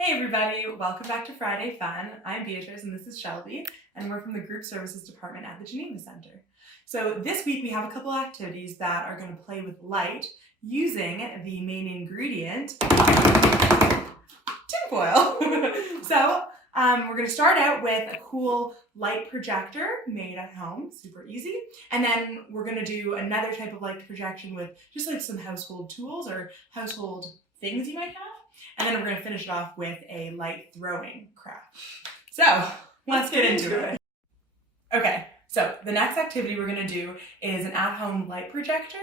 Hey everybody, welcome back to Friday Fun. I'm Beatrice and this is Shelby, and we're from the Group Services Department at the Geneva Center. So this week we have a couple activities that are going to play with light using the main ingredient, tinfoil. So we're going to start out with a cool light projector made at home, super easy. And then we're going to do another type of light projection with just like some household tools or household things you might have. And then we're going to finish it off with a light throwing craft. So let's get into it. Okay, so the next activity we're going to do is an at-home light projector.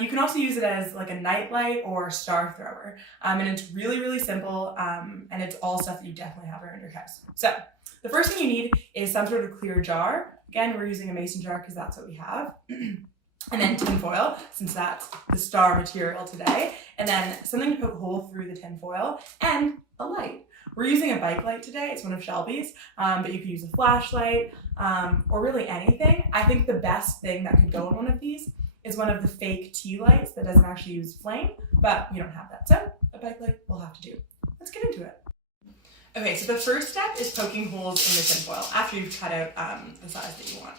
You can also use it as like a night light or star thrower. And it's really, really simple. And it's all stuff that you definitely have around your house. So the first thing you need is some sort of clear jar. Again, we're using a mason jar because that's what we have. And then tinfoil, since that's the star material today. And then something to poke a hole through the tinfoil and a light. We're using a bike light today. It's one of Shelby's, but you could use a flashlight or really anything. I think the best thing that could go in one of these is one of the fake tea lights that doesn't actually use flame, but you don't have that. So a bike light will have to do. Let's get into it. Okay, so the first step is poking holes in the tinfoil after you've cut out the size that you want.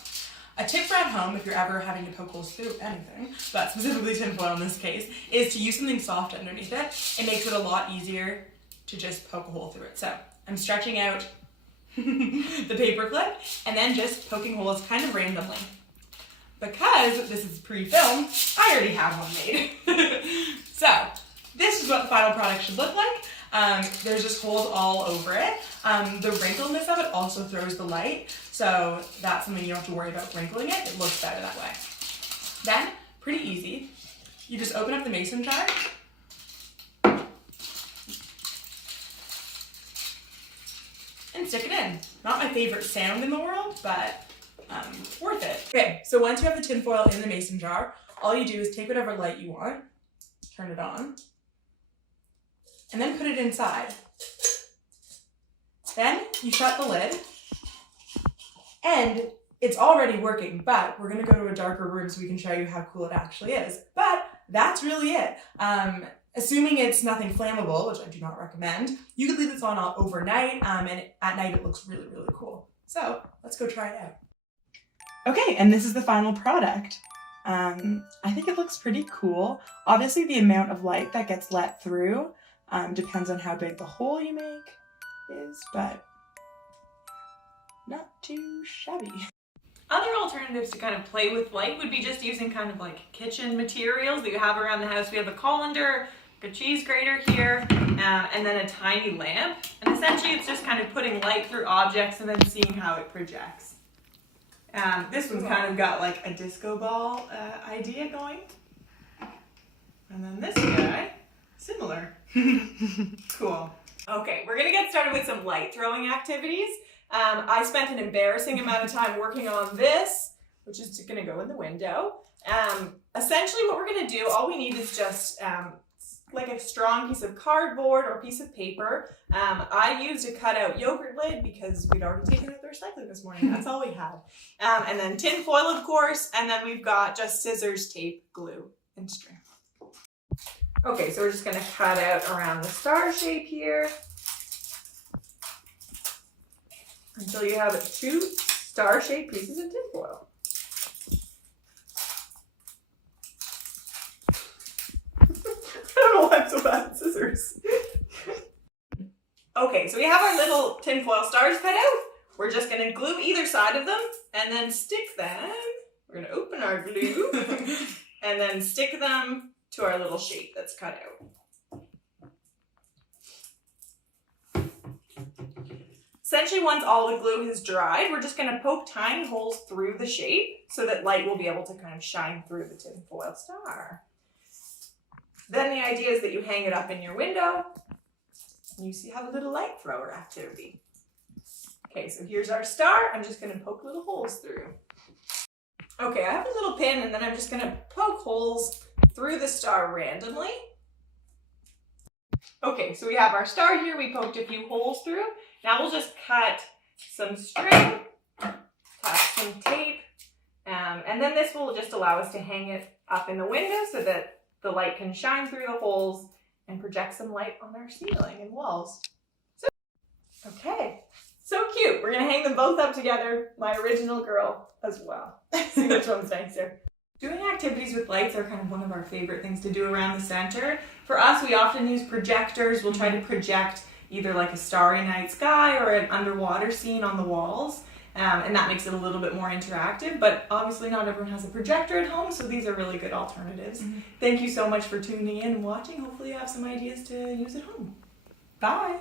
A tip for at home, if you're ever having to poke holes through anything, but specifically tinfoil in this case, is to use something soft underneath it. It makes it a lot easier to just poke a hole through it. So I'm stretching out the paper clip and then just poking holes kind of randomly. Because this is pre-filmed, I already have one made. So this is what the final product should look like. There's just holes all over it. The wrinkleness of it also throws the light, so that's something you don't have to worry about wrinkling it. It looks better that way. Then, pretty easy, you just open up the mason jar and stick it in. Not my favorite sound in the world, but worth it. Okay, so once you have the tinfoil in the mason jar, all you do is take whatever light you want, turn it on, and then put it inside. Then you shut the lid, and it's already working, but we're gonna go to a darker room so we can show you how cool it actually is. But that's really it. Assuming it's nothing flammable, which I do not recommend, you could leave this on overnight, and at night it looks really, really cool. So let's go try it out. Okay, and this is the final product. I think it looks pretty cool. Obviously the amount of light that gets let through depends on how big the hole you make is, but not too shabby. Other alternatives to kind of play with light would be just using kind of like kitchen materials that you have around the house. We have a colander, a cheese grater here, and then a tiny lamp. And essentially it's just kind of putting light through objects and then seeing how it projects. This one's kind of got like a disco ball idea going. And then this guy, similar. Cool. Okay, we're gonna get started with some light throwing activities. I spent an embarrassing amount of time working on this, which is gonna go in the window. Essentially what we're gonna do, all we need is just like a strong piece of cardboard or piece of paper. I used a cutout yogurt lid because we'd already taken out the recycling this morning. That's all we had. And then tin foil, of course, and then we've got just scissors, tape, glue, and string. Okay, so we're just gonna cut out around the star shape here until you have 2 star-shaped pieces of tinfoil. I don't know why I'm so bad at scissors. Okay, so we have our little tinfoil stars cut out. We're just gonna glue either side of them and then stick them. We're gonna open our glue and then stick them to our little shape that's cut out. Essentially, once all the glue has dried, we're just gonna poke tiny holes through the shape so that light will be able to kind of shine through the tinfoil star. Then the idea is that you hang it up in your window and you see how the little light thrower activity. Okay, so here's our star. I'm just gonna poke little holes through. Okay, I have a little pin and then I'm just gonna poke holes through the star randomly. Okay, so we have our star here. We poked a few holes through. Now we'll just cut some string, cut some tape, and then this will just allow us to hang it up in the window so that the light can shine through the holes and project some light on our ceiling and walls. Okay, so cute. We're gonna hang them both up together. My original girl as well. See which one's nicer. Doing activities with lights are kind of one of our favorite things to do around the center. For us, we often use projectors. We'll try to project either like a starry night sky or an underwater scene on the walls. And that makes it a little bit more interactive, but obviously not everyone has a projector at home, so these are really good alternatives. Thank you so much for tuning in and watching. Hopefully you have some ideas to use at home. Bye.